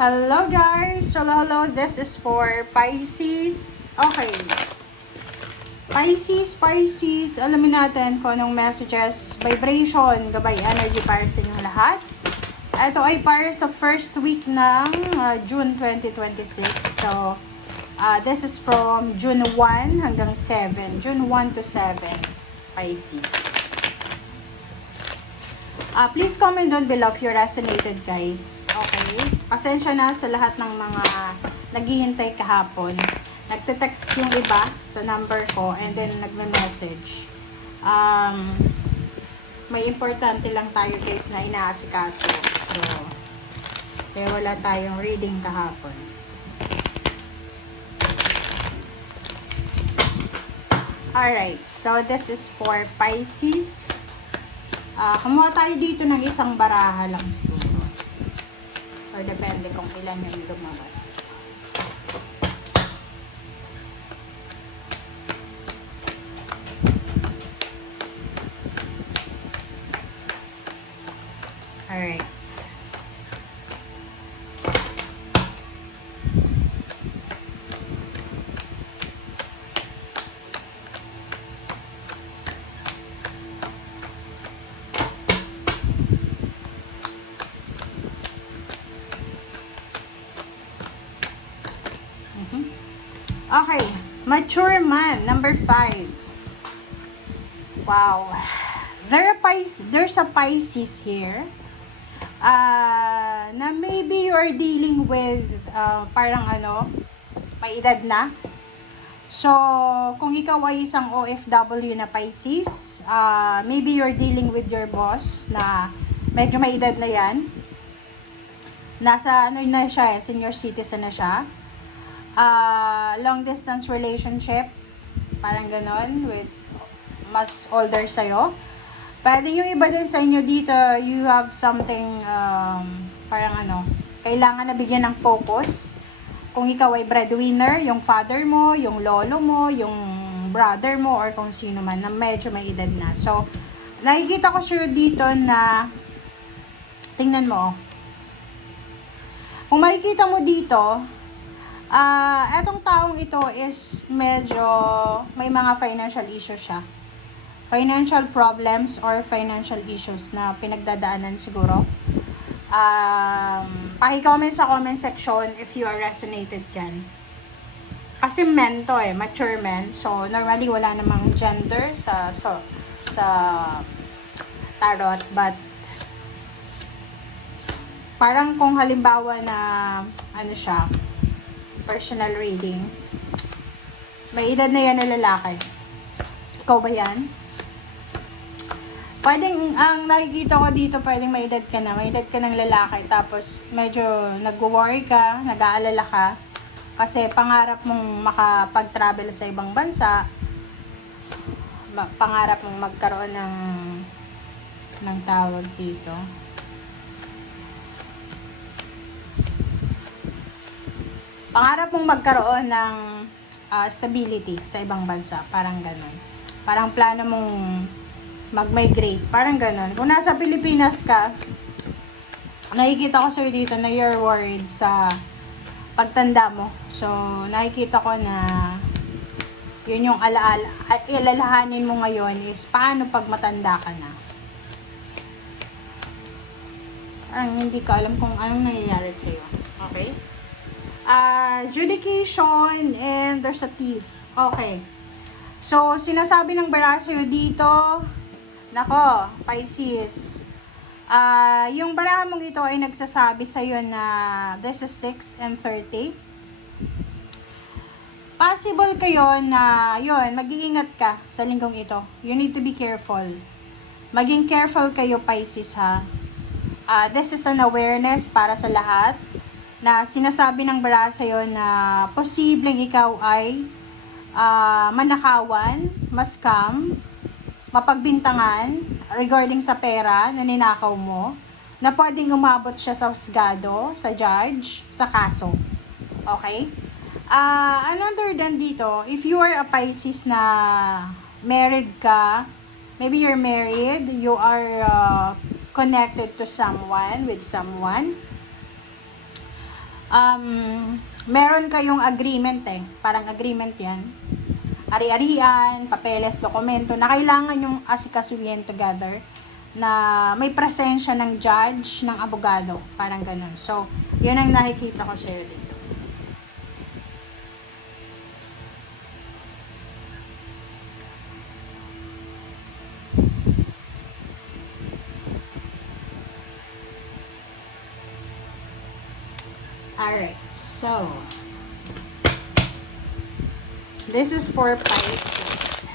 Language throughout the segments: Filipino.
Hello guys! Hello. This is for Pisces. Okay. Pisces. Alamin natin kung anong messages, vibration, gabay, energy para sa inyong lahat. Ito ay para sa first week ng June 2026. So, this is from June 1 hanggang 7. June 1 to 7, Pisces. Please comment down below if you resonated, guys. Okay? Pasensya na sa lahat ng mga naghihintay kahapon. Nagte-text yung iba sa number ko and then nagme-message. May importante lang tayo, guys, na inaasikaso. So, kaya wala tayong reading kahapon. Alright, so this is for Pisces. Kumuha tayo dito ng isang baraha lang siguro. Or depende kung ilan yung lumabas. Alright. Okay, mature man, number 5. Wow. There's a Pisces here. Na maybe you're dealing with parang may edad na. So, kung ikaw ay isang OFW na Pisces, maybe you're dealing with your boss na medyo may edad na yan. Nasa na siya, senior citizen na siya. Long distance relationship, parang ganon, with mas older sa'yo. Pwede yung iba din sa inyo dito, you have something, parang kailangan na bigyan ng focus. Kung ikaw ay breadwinner, yung father mo, yung lolo mo, yung brother mo, or kung sino man, na medyo may edad na. So, nakikita ko siya dito na, tingnan mo, kung makikita mo dito, etong taong ito is medyo may mga financial issues siya. Financial problems or financial issues na pinagdadaanan siguro. Paki-comment sa comment section if you are resonated dyan. Kasi men to mature men. So, normally wala namang gender sa tarot. But, parang kung halimbawa na, siya, personal reading. May edad na yan na lalaki. Ikaw ba yan? Pwedeng, ang nakikita ko dito, pwedeng may edad ka na. May edad ka ng lalaki. Tapos, medyo nag-worry ka, nag-aalala ka. Kasi pangarap mong makapag-travel sa ibang bansa. Pangarap mong magkaroon ng tawag dito. Pangarap mong magkaroon ng stability sa ibang bansa. Parang ganun. Parang plano mong mag-migrate. Parang ganun. Kung nasa Pilipinas ka, nakikita ko sa'yo dito na you're worried sa pagtanda mo. So, nakikita ko na yun yung ilalahanin mo ngayon is paano pag matanda ka na. Parang hindi ka alam kung anong nangyayari sa'yo. Okay? Judication and there's a thief. Okay. So, sinasabi ng baraha sa'yo dito, nako, Pisces, yung baraha mong ito ay nagsasabi sa'yo na this is 6 and 30. Possible kayo na, mag-iingat ka sa linggong ito. You need to be careful. Maging careful kayo, Pisces, ha. This is an awareness para sa lahat. Na sinasabi ng baraha sa'yo na posibleng ikaw ay manakawan, ma-scam, mapagbintangan regarding sa pera na ninakaw mo, na pwedeng umabot siya sa husgado, sa judge, sa kaso. Okay? Another than dito, if you are a Pisces na married ka, maybe you're married, you are connected to someone, with someone, Meron kayong agreement parang agreement yan, ari-arian, papeles, dokumento na kailangan yung asikasuhin together, na may presensya ng judge, ng abogado, parang ganun. So, yun ang nakikita ko sa'yo dito. Alright, so this is for Pisces.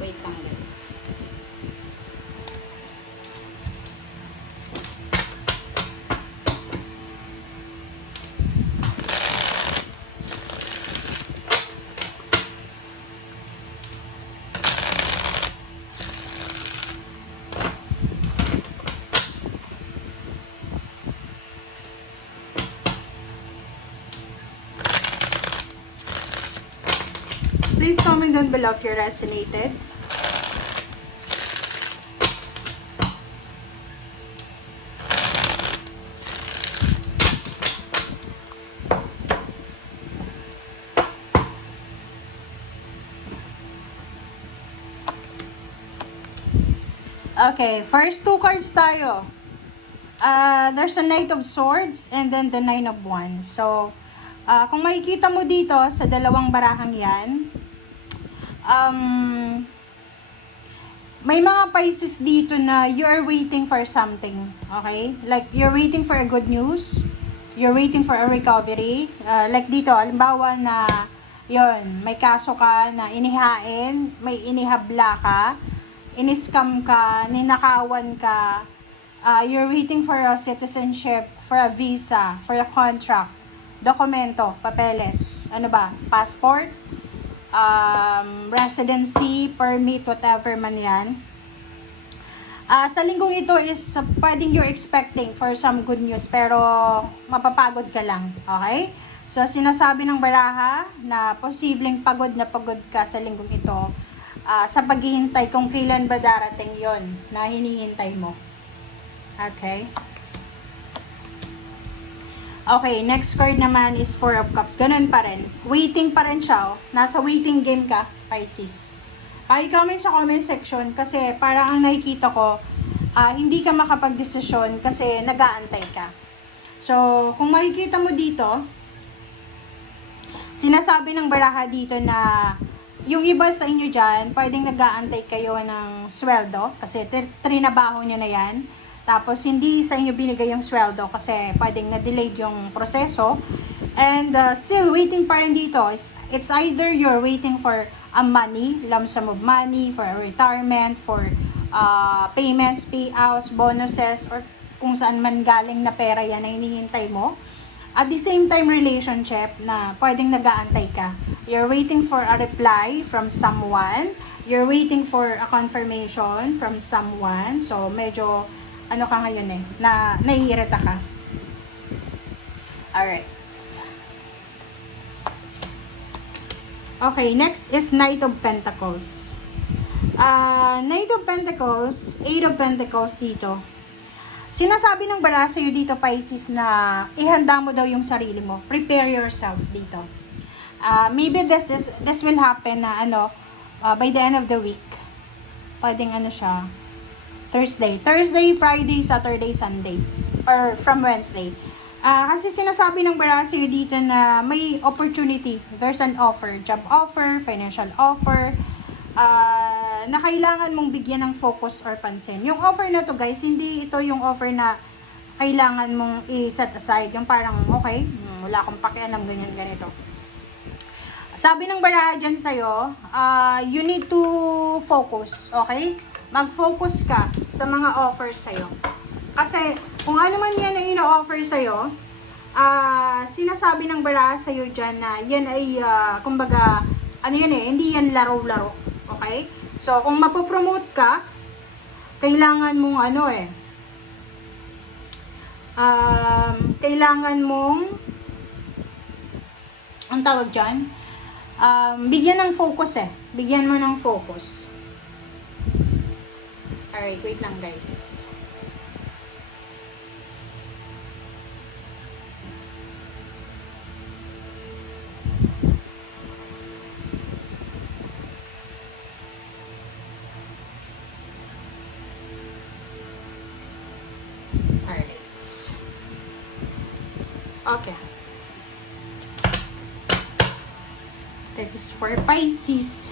Wait lang guys. Please comment down below if you resonated. Okay, first two cards tayo. There's a Knight of Swords and then the Nine of Wands. So, kung makikita mo dito sa dalawang barahang yan, may mga Pisces dito na you are waiting for something, okay? Like, you're waiting for a good news, you're waiting for a recovery. Like dito, halimbawa na, yon, may kaso ka na inihain, may inihabla ka, iniscam ka, ninakawan ka, you're waiting for a citizenship, for a visa, for a contract, dokumento, papeles, ano ba, passport, residency, permit, whatever man yan. Sa linggong ito is pwedeng you're expecting for some good news pero mapapagod ka lang, okay? So, sinasabi ng baraha na posibleng pagod na pagod ka sa linggong ito sa paghihintay kung kailan ba darating yon na hinihintay mo. Okay? Okay, next card naman is Four of Cups. Ganun pa rin. Waiting pa rin siya. Nasa waiting game ka, Pisces. I-comment sa comment section kasi parang ang nakikita ko, hindi ka makapag-desisyon kasi nag-aantay ka. So, kung makikita mo dito, sinasabi ng baraha dito na yung iba sa inyo dyan, pwedeng nag-aantay kayo ng sweldo kasi trinabaho nyo na yan. Tapos, hindi sa inyo binigay yung sweldo kasi pwedeng na-delayed yung proseso. And still, waiting pa rin dito. It's either you're waiting for a money, lump sum of money, for a retirement, for payments, payouts, bonuses, or kung saan man galing na pera yan na hinihintay mo. At the same time, relationship na pwedeng nag-aantay ka. You're waiting for a reply from someone. You're waiting for a confirmation from someone. So, medyo ano ka ngayon na naiirita ka. Alright. Okay, next is Knight of Pentacles. Knight of Pentacles, Eight of Pentacles dito. Sinasabi ng baraha sa'yo dito, Pisces, na ihanda mo daw yung sarili mo. Prepare yourself dito. Maybe this will happen na by the end of the week. Pwedeng siya, Thursday, Friday, Saturday, Sunday, or from Wednesday. Kasi sinasabi ng baraha sa'yo dito na may opportunity. There's an offer, job offer, financial offer, na kailangan mong bigyan ng focus or pansin. Yung offer na to guys, hindi ito yung offer na kailangan mong i-set aside. Yung parang, okay, wala akong pakialam, ganyan, ganito. Sabi ng baraha dyan sa'yo, you need to focus, okay? Mag-focus ka sa mga offers sa'yo. Kasi, kung ano man yan ang ino-offer sa'yo, sinasabi ng baraha sa'yo dyan na yan ay, kumbaga, hindi yan laro-laro. Okay? So, kung mapopromote ka, kailangan mong kailangan mong, ang tawag dyan, bigyan ng focus Bigyan mo ng focus. Alright, wait lang guys. Alright. Okay. This is for Pisces.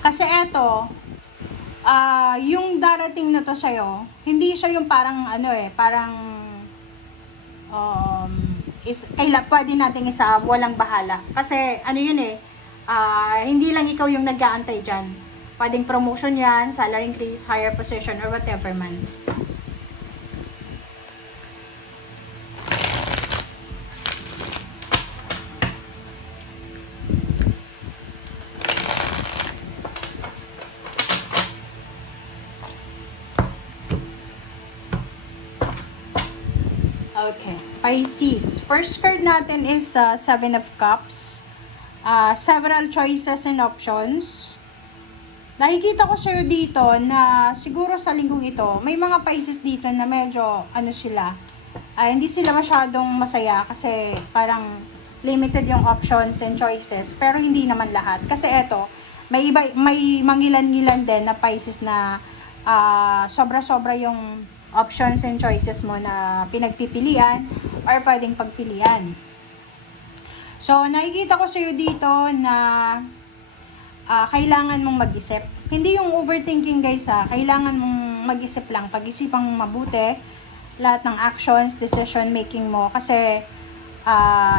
Kasi eto, yung darating na to sa'yo, hindi siya yung parang parang pwede nating walang bahala. Kasi ano yun hindi lang ikaw yung nag-aantay dyan. Pwedeng promotion yan, salary increase, higher position, or whatever man. Okay, Pisces. First card natin is Seven of Cups. Several choices and options. Nakikita ko sa'yo dito na siguro sa linggong ito, may mga Pisces dito na medyo sila, hindi sila masyadong masaya kasi parang limited yung options and choices, pero hindi naman lahat. Kasi eto, may mangilan-ngilan din na Pisces na sobra-sobra yung options and choices mo na pinagpipilian or pwedeng pagpilian. So, nakikita ko sa'yo dito na kailangan mong mag-isip. Hindi yung overthinking guys kailangan mong mag-isip lang. Pag-isipang mabuti lahat ng actions, decision making mo. Kasi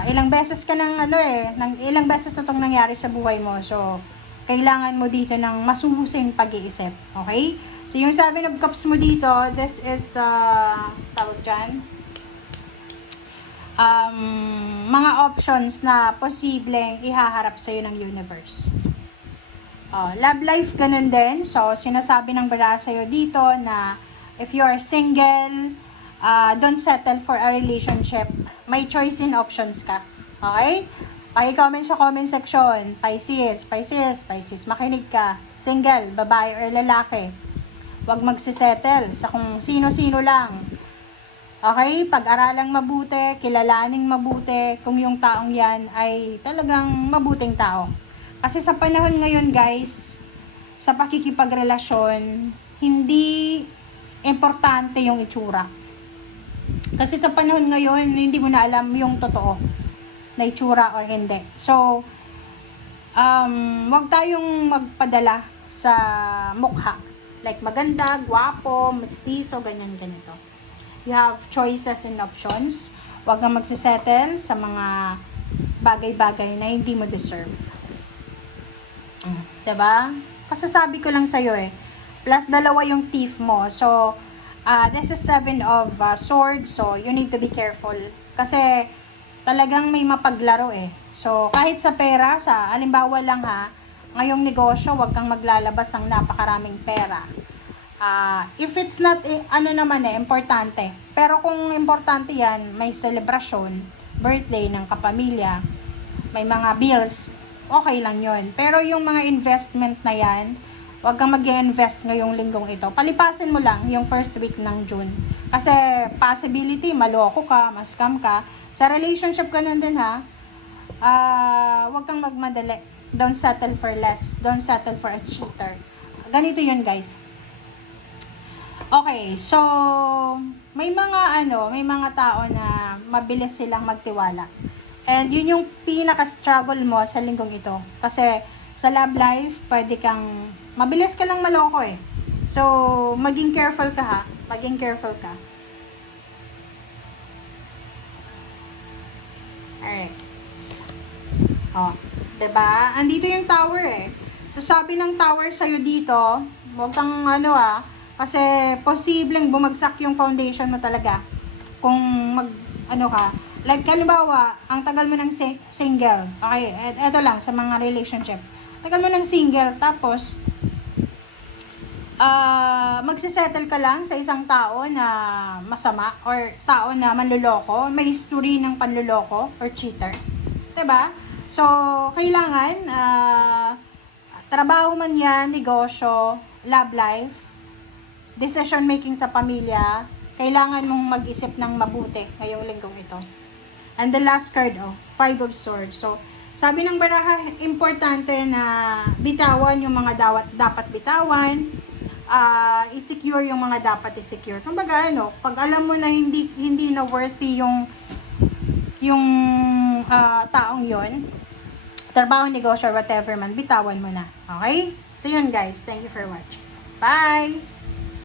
ilang beses ka ilang beses na itong nangyari sa buhay mo. So, kailangan mo dito ng masusing pag-iisip. Okay? So, yung Seven of Cups mo dito, this is, tawag dyan, mga options na posibleng ihaharap sa'yo ng universe. Love life, ganun din. So, sinasabi ng bara sa'yo dito na if you are single, don't settle for a relationship. May choice and options ka. Okay? Paki-comment sa comment section. Pisces, makinig ka. Single, babae or lalaki. Huwag magsisettle sa kung sino-sino lang. Okay? Pag-aralang mabuti, kilalaning mabuti, kung yung taong yan ay talagang mabuting tao. Kasi sa panahon ngayon guys, sa pakikipagrelasyon, hindi importante yung itsura. Kasi sa panahon ngayon, hindi mo na alam yung totoo na itsura or hindi. So, wag tayong magpadala sa mukha. Like maganda, gwapo, mestizo, ganyan-ganito. You have choices and options. Huwag kang magsisettle sa mga bagay-bagay na hindi mo deserve. Diba? Kasasabi ko lang sa'yo Plus, dalawa yung teeth mo. So, this is Seven of Swords. So, you need to be careful. Kasi, talagang may mapaglaro So, kahit sa pera, halimbawa lang ngayong negosyo, wag kang maglalabas ng napakaraming pera. If it's not, importante. Pero kung importante yan, may selebrasyon, birthday ng kapamilya, may mga bills, okay lang yon. Pero yung mga investment na yan, wag kang mag-invest ngayong linggong ito. Palipasin mo lang yung first week ng June. Kasi possibility, maloko ka, ma-scam ka. Sa relationship ganun din wag kang magmadali. Don't settle for less. Don't settle for a cheater. Ganito yun guys. Okay, so may mga tao na mabilis silang magtiwala. And yun yung pinaka-struggle mo sa linggong ito. Kasi sa love life, mabilis ka lang maloko So, maging careful ka Maging careful ka. Alright. Diba? Andito yung tower So, sabi ng tower sa'yo dito, huwag kang kasi posibleng bumagsak yung foundation mo talaga. Kung like halimbawa, ang tagal mo ng single. Okay, eto lang sa mga relationship. Tagal mo ng single, tapos magsisettle ka lang sa isang tao na masama or tao na manluloko, may history ng panluloko or cheater. Diba? So, kailangan Trabaho man yan, negosyo, love life, decision making sa pamilya, kailangan mong mag-isip ng mabuti ngayong linggong ito. And the last card, Five of Swords. So, sabi ng baraha, importante na bitawan yung mga dapat bitawan, i-secure yung mga dapat i-secure. Kumbaga, pag alam mo na hindi na worthy yung taong yon, trabaho, negosyo, whatever man, bitawan mo na. Okay? So, yun guys. Thank you for watching. Bye!